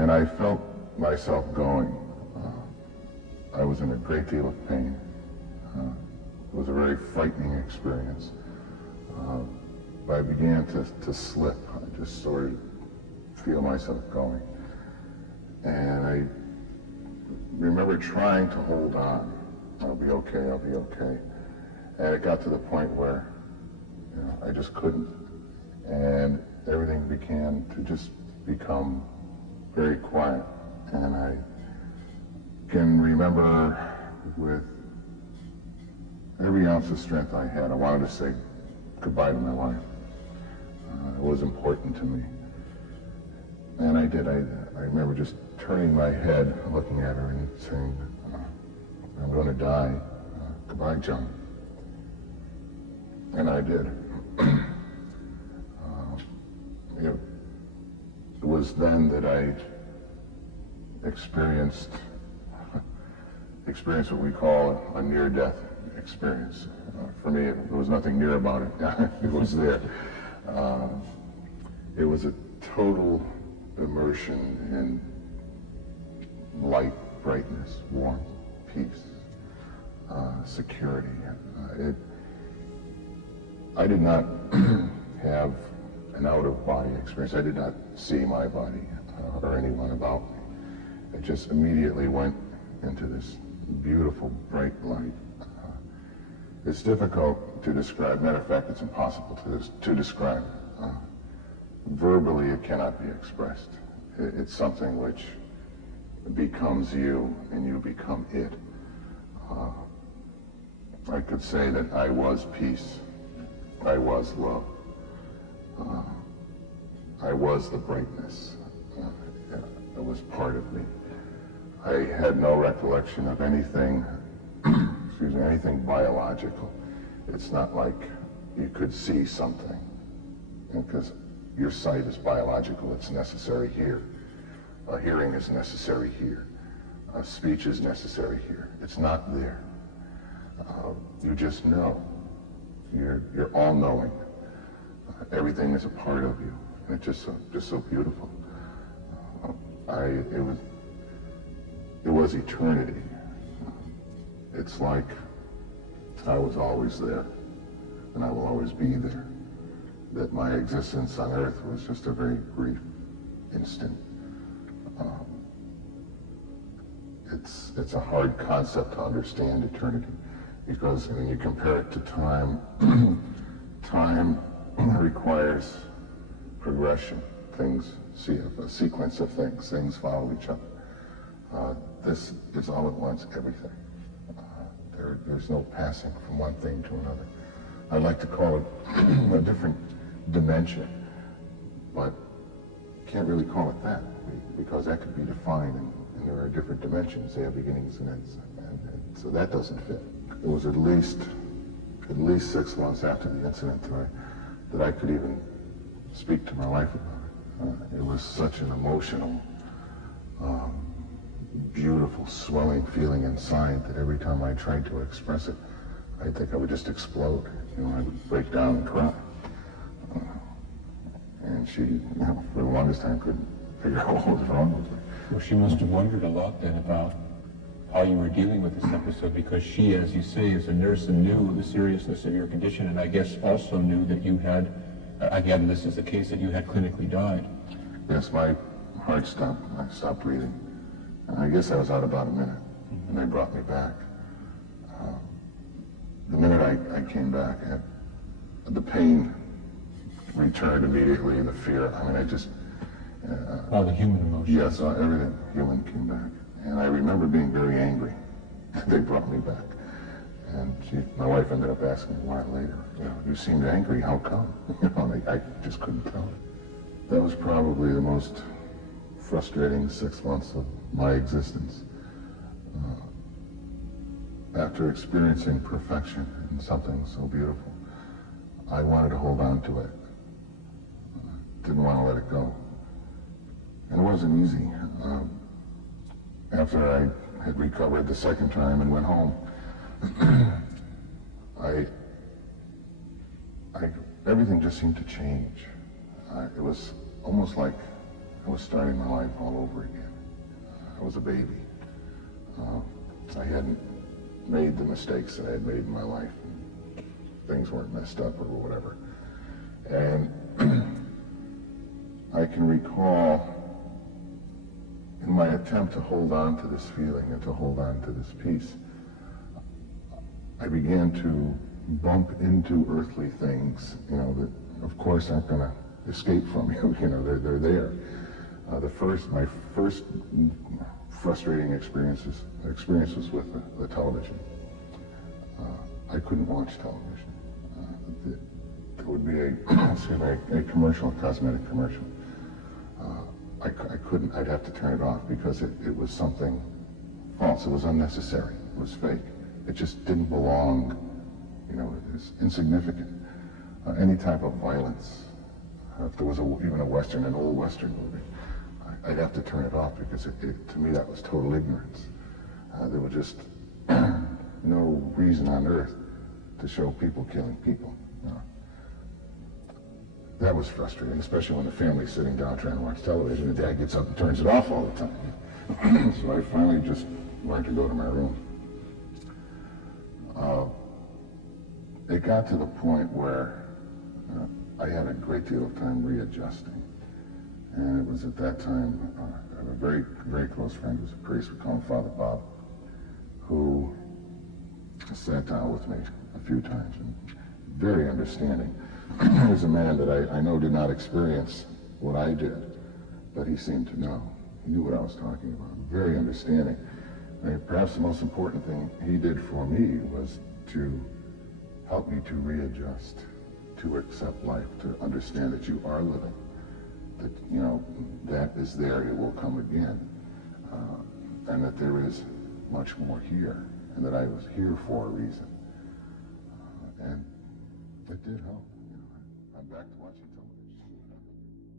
And I felt myself going. I was in a great deal of pain. It was a very frightening experience. But I began to slip. I just sort of feel myself going. And I remember trying to hold on. I'll be okay, I'll be okay. And it got to the point where, you know, I just couldn't. And everything began to just become very quiet. And I can remember with every ounce of strength I had, I wanted to say goodbye to my wife. It was important to me. And I did. I remember just turning my head, looking at her and saying, I'm going to die. Goodbye, John. And I did. It was then that I experienced what we call a near-death experience. For me, there was nothing near about it. It was there. It was a total immersion in light, brightness, warmth, peace, security. I did not have an out-of-body experience. I did not see my body or anyone about me. It just immediately went into this beautiful, bright light. It's difficult to describe. Matter of fact, it's impossible to describe. Verbally, it cannot be expressed. It's something which becomes you, and you become it. I could say that I was peace. I was love. I was the brightness. It was part of me. I had no recollection of anything, excuse me, anything biological. It's not like you could see something, because your sight is biological. It's necessary here. Hearing is necessary here. Speech is necessary here. It's not there. You just know. You're all-knowing. Everything is a part of you, and it's just so beautiful. It was eternity. It's like I was always there, and I will always be there. That my existence on Earth was just a very brief instant. It's a hard concept to understand, eternity, because when you compare it to time, time requires progression. Things, see a sequence of things follow each other. This is all at once, everything. There's no passing from one thing to another. I'd like to call it a different dimension, but can't really call it that, because that could be defined, and there are different dimensions. They have beginnings and ends, and so that doesn't fit. It was at least 6 months after the incident that I could even speak to my wife about it. It was such an emotional, beautiful, swelling feeling inside that every time I tried to express it, I think I would just explode. You know, I would break down and cry. And she, you know, for the longest time couldn't figure out what was wrong with me. Well, she must have wondered a lot then about how you were dealing with this episode, because she, as you say, is a nurse and knew the seriousness of your condition, and I guess also knew that you had, again, this is the case, that you had clinically died. Yes, my heart stopped. I stopped breathing. And I guess I was out about a minute, and they brought me back. The minute I came back, the pain returned immediately, and the fear. I mean, I just... all the human emotion. Yes, everything human came back. And I remember being very angry. They brought me back. And my wife ended up asking me a while later, you know, you seemed angry, how come? You know, and I just couldn't tell her. That was probably the most frustrating 6 months of my existence. After experiencing perfection in something so beautiful, I wanted to hold on to it. Didn't want to let it go. And it wasn't easy. After I had recovered the second time and went home, everything just seemed to change. It was almost like I was starting my life all over again. I was a baby. I hadn't made the mistakes that I had made in my life. Things weren't messed up or whatever. And I can recall in my attempt to hold on to this feeling and to hold on to this peace, I began to bump into earthly things, that of course aren't going to escape from you. They're there. My first frustrating experience was with the television. I couldn't watch television. There would be a commercial, a cosmetic commercial. I couldn't. I'd have to turn it off because it was something false. It was unnecessary. It was fake. It just didn't belong. It was insignificant. Any type of violence. If there was even an old Western movie, I'd have to turn it off because to me that was total ignorance. There was just no reason on earth to show people killing people. That was frustrating, especially when the family's sitting down trying to watch television and Dad gets up and turns it off all the time. So I finally just learned to go to my room. It got to the point where I had a great deal of time readjusting. And it was at that time, I have a very, very close friend who's a priest, we call him Father Bob, who sat down with me a few times and very understanding. He was a man that I know did not experience what I did, but he seemed to know. He knew what I was talking about. Very understanding. And perhaps the most important thing he did for me was to help me to readjust, to accept life, to understand that you are living, that, that is there, it will come again, and that there is much more here, and that I was here for a reason. And it did help. I'm back to watching television.